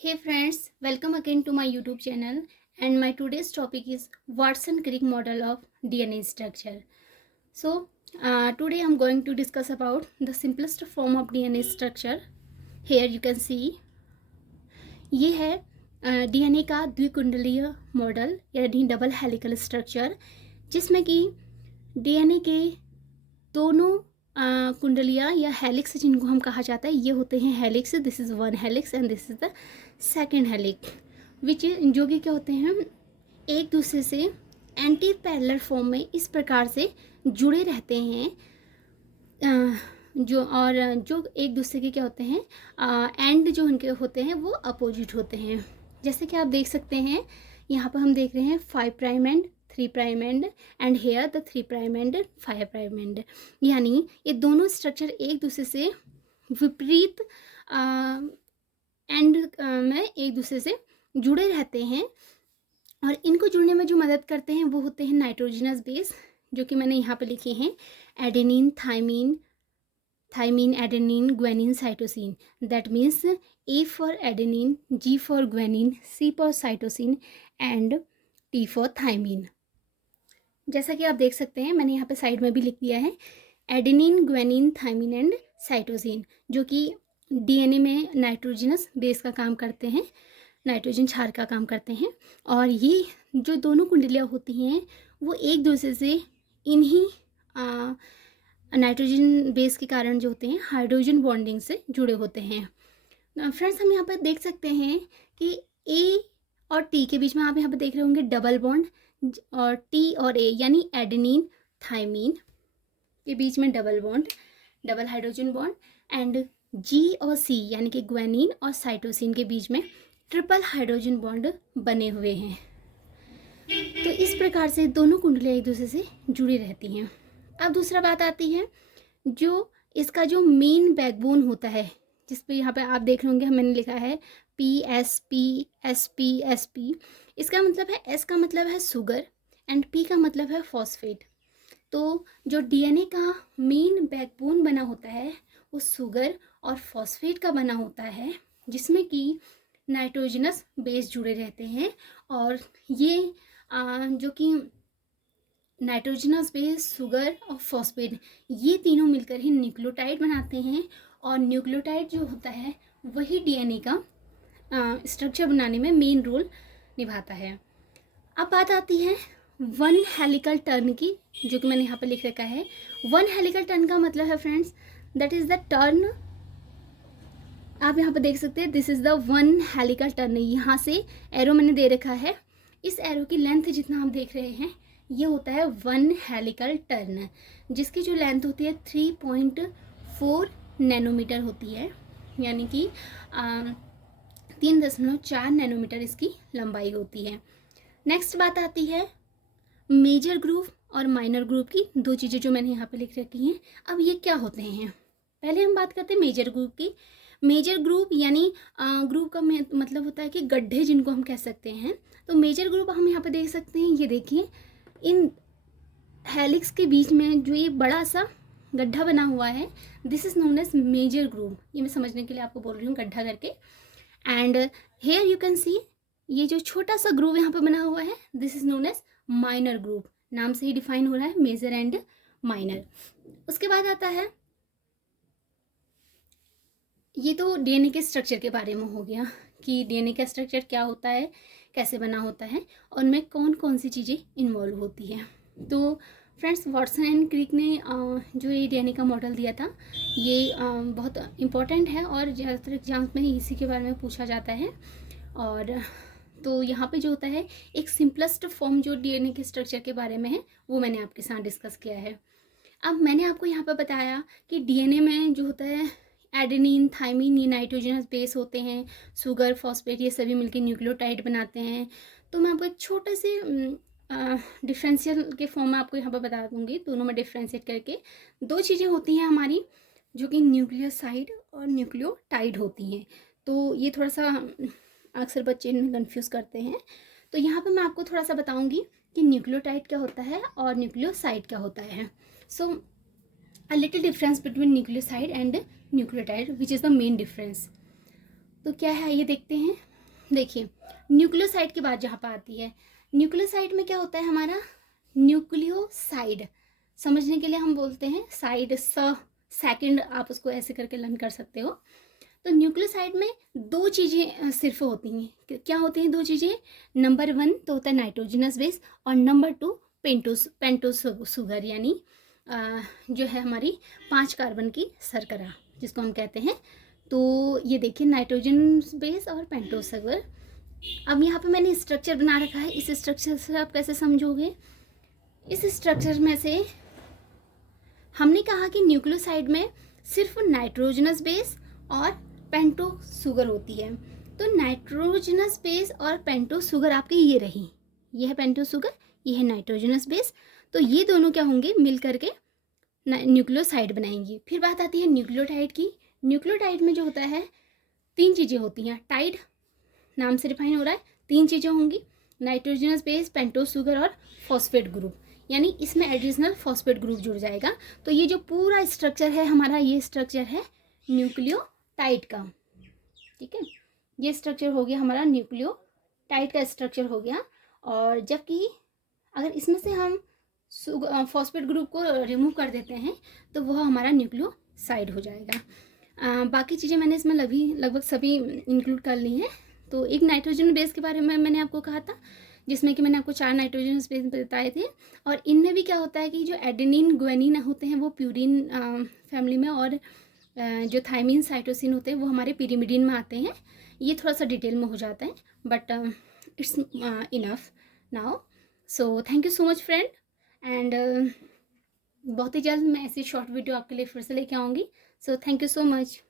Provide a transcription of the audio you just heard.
Hey friends, welcome again to my YouTube channel and my today's topic is Watson-Crick model of DNA structure. Today I'm going to discuss about the simplest form of DNA structure. Here you can see ये है DNA का द्विकुंडलीय model यानी double helical structure जिसमें कि DNA के दोनों कुंडलियाँ या helix जिनको हम कहा जाता है ये होते हैं helix. This is one helix and this is the second helix which जो कि क्या होते हैं एक दूसरे से एंटी पैरेलल फॉर्म में इस प्रकार से जुड़े रहते हैं जो एक दूसरे के क्या होते हैं एंड जो उनके होते हैं वो अपोजिट होते हैं. जैसे कि आप देख सकते हैं यहाँ पर हम देख रहे हैं 5 prime and 3 prime and here the 3 prime and 5 prime and, यानी ये दोनों स्ट्रक्चर एक दूसरे से विपरीत एंड में एक दूसरे से जुड़े रहते हैं और इनको जुड़ने में जो मदद करते हैं वो होते हैं नाइट्रोजनस बेस जो कि मैंने यहाँ पे लिखे हैं adenine thymine adenine guanine cytosine. That means A for adenine, G for guanine, C for cytosine and T for thymine. जैसा कि आप देख सकते हैं मैंने यहाँ पे साइड में भी लिख दिया है adenine guanine thymine and cytosine जो कि डीएनए में नाइट्रोजनस बेस का काम करते हैं, नाइट्रोजन क्षार का काम करते हैं. और ये जो दोनों कुंडलियाँ होती हैं वो एक दूसरे से इन्हीं नाइट्रोजन बेस के कारण जो होते हैं हाइड्रोजन बॉन्डिंग से जुड़े होते हैं. फ्रेंड्स हम यहाँ पर देख सकते हैं कि ए और टी के बीच में आप यहाँ पर देख रहे होंगे डबल बॉन्ड और टी और ए यानी एडेनिन थाइमीन के बीच में double bond, double hydrogen bond and G और सी यानी कि ग्वेनिन और साइटोसिन के बीच में ट्रिपल हाइड्रोजन बॉन्ड बने हुए हैं. तो इस प्रकार से दोनों कुंडलियाँ एक दूसरे से जुड़ी रहती हैं. अब दूसरा बात आती है जो इसका जो मेन बैकबोन होता है जिस पे यहाँ पे आप देख रहे होंगे मैंने लिखा है PSP. इसका मतलब है एस का मतलब है शुगर एंड पी का मतलब है फॉस्फेट. तो जो डीएनए का मेन बैकबोन बना होता है वो शुगर और फॉस्फेट का बना होता है जिसमें कि नाइट्रोजनस बेस जुड़े रहते हैं. और ये जो कि नाइट्रोजनस बेस, शुगर और फॉस्फेट ये तीनों मिलकर ही न्यूक्लियोटाइड बनाते हैं और न्यूक्लियोटाइड जो होता है वही डीएनए का स्ट्रक्चर बनाने में मेन रोल निभाता है. अब बात आती है वन हेलिकल टर्न की जो कि मैंने यहाँ पर लिख रखा है. वन हेलिकल टर्न का मतलब है friends that is the turn. आप यहाँ पर देख सकते हैं this is the one helical turn. यहाँ से एरो मैंने दे रखा है, इस एरो की लेंथ जितना आप देख रहे हैं ये होता है वन हेलिकल टर्न जिसकी जो लेंथ होती है 3.4 नैनोमीटर होती है, यानी कि 3.4 नैनोमीटर इसकी लंबाई होती है. नेक्स्ट बात आती है मेजर ग्रुप और माइनर ग्रुप की. दो चीज़ें जो मैंने यहाँ पे लिख रखी हैं. अब ये क्या होते हैं पहले हम बात करते हैं मेजर ग्रुप की. मेजर ग्रुप यानी ग्रुप का मतलब होता है कि गड्ढे जिनको हम कह सकते हैं. तो मेजर ग्रुप हम यहाँ पे देख सकते हैं, ये देखिए इन हेलिक्स के बीच में जो ये बड़ा सा गड्ढा बना हुआ है this is known as major group. ये मैं समझने के लिए आपको बोल रही हूँ गड्ढा करके. And here you can see ये जो छोटा सा ग्रुप यहाँ पे बना हुआ है this is known as minor group. नाम से ही डिफाइन हो रहा है मेजर एंड माइनर. उसके बाद आता है ये तो डीएनए के स्ट्रक्चर के बारे में हो गया कि डीएनए का स्ट्रक्चर क्या होता है, कैसे बना होता है और उनमें कौन कौन सी चीज़ें इन्वॉल्व होती हैं. तो फ्रेंड्स वाटसन एंड क्रिक ने जो ये डीएनए का मॉडल दिया था ये बहुत इम्पॉर्टेंट है और ज़्यादातर एग्जाम्स में इसी के बारे में पूछा जाता है. और तो यहाँ पे जो होता है एक सिंपलेस्ट फॉर्म जो डीएनए के स्ट्रक्चर के बारे में है वो मैंने आपके साथ डिस्कस किया है. अब मैंने आपको यहाँ पर बताया कि डीएनए में जो होता है एडेनिन थाइमीन ये नाइट्रोजनस बेस होते हैं, शुगर फॉस्फेट ये सभी मिलकर न्यूक्लियोटाइड बनाते हैं. तो मैं आपको एक छोटे से डिफरेंशियल के फॉर्म में आपको यहाँ पर बता दूँगी. दोनों में डिफ्रेंशिएट करके दो चीज़ें होती हैं हमारी जो कि न्यूक्लियोसाइड और न्यूक्लियोटाइड होती हैं. तो ये थोड़ा सा अक्सर बच्चे इनमें कन्फ्यूज़ करते हैं. तो यहाँ पर मैं आपको थोड़ा सा बताऊँगी कि न्यूक्लियोटाइड क्या होता है और न्यूक्लियोसाइड क्या होता है. सो a little difference between nucleoside and nucleotide which is the main difference. तो क्या है ये देखते हैं. देखिए न्यूक्लियोसाइड की बात जहाँ पर आती है, न्यूक्लियोसाइड में क्या होता है हमारा, न्यूक्लियोसाइड समझने के लिए हम बोलते हैं साइड, सेकंड आप उसको ऐसे करके लर्न कर सकते हो। तो न्यूक्लियोसाइड में दो चीज़ें सिर्फ होती हैं, क्या होती हैं दो चीज़ें, नंबर 1 तो होता है नाइट्रोजनस बेस, और नंबर 2 पेंटोस शुगर, यानी जो है हमारी 5 कार्बन की शर्करा जिसको हम कहते हैं। तो ये देखिए नाइट्रोजन बेस और पेंटोस शुगर। अब यहाँ पे मैंने स्ट्रक्चर बना रखा है, इस स्ट्रक्चर से आप कैसे समझोगे, इस स्ट्रक्चर में से हमने कहा कि न्यूक्लियोसाइड में सिर्फ नाइट्रोजनस बेस और पेंटो शुगर होती है। तो नाइट्रोजनस बेस और पेंटो शुगर आपकी ये रही, ये है पेंटो शुगर, ये है नाइट्रोजनस बेस। तो ये दोनों क्या होंगे, मिल करके न्यूक्लियोसाइड बनाएंगी। फिर बात आती है न्यूक्लियोटाइड की। न्यूक्लियोटाइड में जो होता है 3 चीज़ें होती हैं, टाइड नाम से डिफाइन हो रहा है, 3 चीज़ें होंगी, नाइट्रोजनस बेस, पेंटोस शुगर और फॉस्फेट ग्रुप, यानी इसमें एडिशनल फॉस्फेट ग्रुप जुड़ जाएगा। तो ये जो पूरा स्ट्रक्चर है हमारा, ये स्ट्रक्चर है न्यूक्लियोटाइड का, ठीक है। ये स्ट्रक्चर हो गया हमारा न्यूक्लियोटाइड का स्ट्रक्चर हो गया। और जबकि अगर इसमें से हम फॉस्फेट ग्रुप को रिमूव कर देते हैं तो वह हमारा न्यूक्लियोसाइड हो जाएगा। बाकी चीज़ें मैंने इसमें लगभग सभी इंक्लूड कर ली हैं। तो एक नाइट्रोजन बेस के बारे में मैंने आपको कहा था, जिसमें कि मैंने आपको 4 नाइट्रोजन बेस बताए थे। और इनमें भी क्या होता है कि जो एडेनिन ग्वानिन होते हैं वो प्यूरिन फैमिली में, और जो थायमिन साइटोसिन होते हैं वो हमारे पिरिमिडिन में आते हैं। ये थोड़ा सा डिटेल में हो जाता है, but it's enough now. So thank you so much friend, and बहुत ही जल्द मैं ऐसी शॉर्ट वीडियो आपके लिए फिर से लेके आऊँगी। So thank you so much.